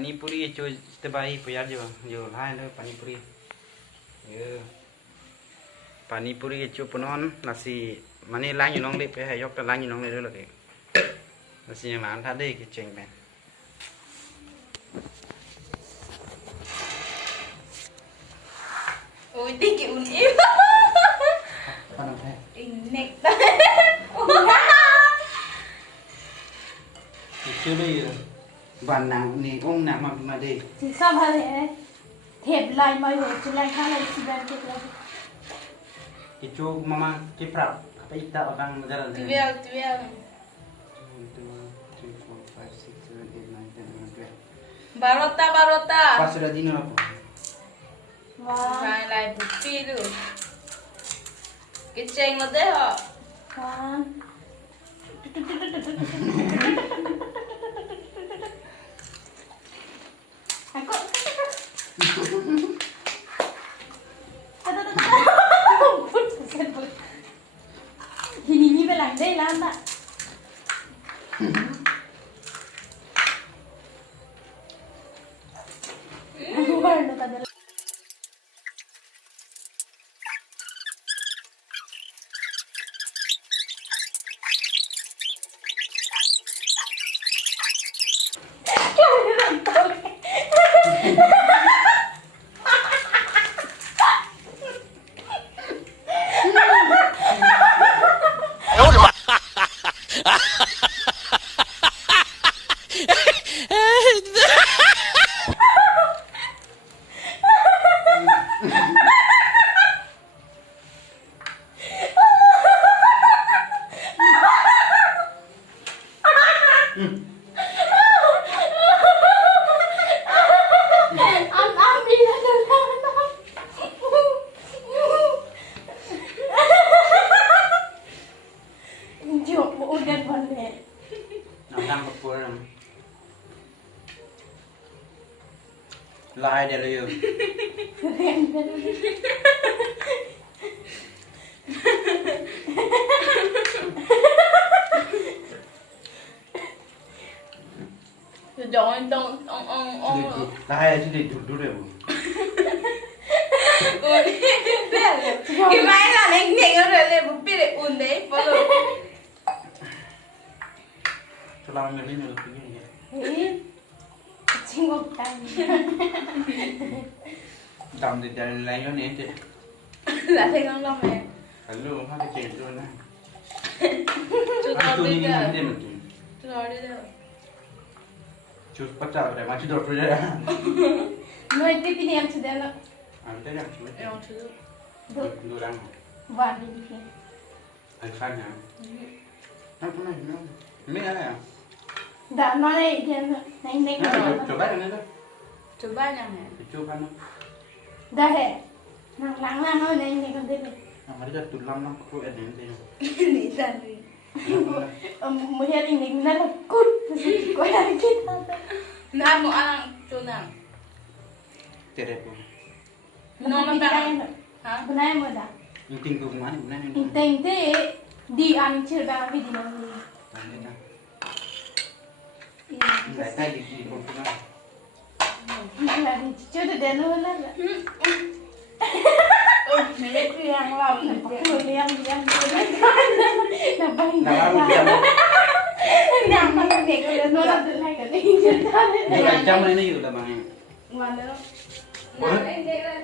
Pani puri cho tebai puyar jo hai lo pani puri. Ye. Pani puri cho punon nasi mani lang nong le pe yok ta lang nong le lo ke. Nasi yang lang tha dei ke cheng ben. Ôi tí kiểu im. Panam hai. Inek. Chưa đây bàn nàng ni ông nàng mà đi. Thì sao mà thế? Thiệp lại mà rồi chỉ lại khá là chỉ đang thiệp lại. Itu mama kiprap. Apa ita orang jalan. Tuvel. 1, 2, 3, 4, 5, 6, 7, 8, 9, 10, 11. Barota. Pas sudah dino apa? Wow. Lại bút phi luôn. Cái chênh nó thế hả? One. Aku. Ini belang deh lama. Aku baru tadi. Nang berpulang. Lai dia leu. Don't. Lai chứ đi đu đều. Cái máy là anh nhảy nó rồi lên một biết để ùn đấy. Selama ini menurut ini. Cingok kan. Đầm thì đầm lấy nó nè chứ. Là thấy con lông này. Anh luôn hai cái chuyện luôn á. Chú Anh to tôi đi đi đâu? đi một chuyện. Chú to đi đâu? Chú bắt đầu để mà chú đột rồi đấy. Noi te piniam sedela. Anh thấy rằng chú. Em chú. Đồ đang. Va di di. Anh khai nhá. Anh cũng này nó. Mấy cái này à? Da no nei dia nei. Chú bắt được đấy. Chú ba nhà này. Chú bắt nó. Da he. Nang lang na no nei kan debe. Mà đi ra tụt lâm nó có em đến đây. Lý ra đi. Mo heri ni na la kut. Ko ya kita. Nam một ăn chú nào? Tere po. Nó mà bạn. Hả? Bunai mo da. Yung tingko mo ano, bunay mo. Inte di an chir ba vi di no. Ano na? Lại tay đi đi con nó. La di chu de de no la. Ôi, mày lấy cái hàng lòng này. Ko liam liam. Na bai. Nào ăn đi. Nam ma de ko no la de lai ka ni. Đây là trong này nóอยู่là bằng. Ngoài nữa. Nào, anh đây là